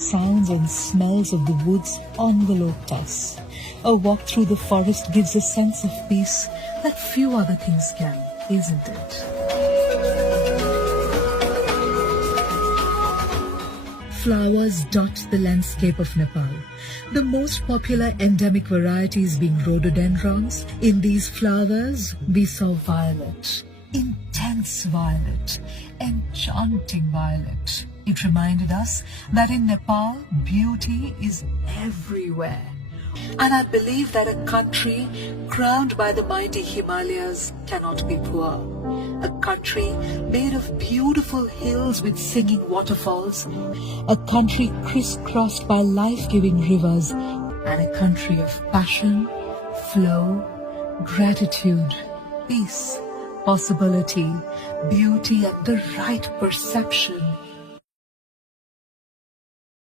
Sounds and smells of the woods enveloped us. A walk through the forest gives a sense of peace that few other things can, isn't it? Flowers dot the landscape of Nepal. The most popular endemic varieties being rhododendrons. In these flowers, we saw violet, intense violet, enchanting violet. It reminded us that in Nepal, beauty is everywhere. And I believe that a country crowned by the mighty Himalayas cannot be poor. A country made of beautiful hills with singing waterfalls. A country crisscrossed by life-giving rivers. And a country of passion, flow, gratitude, peace, possibility, beauty and the right perception.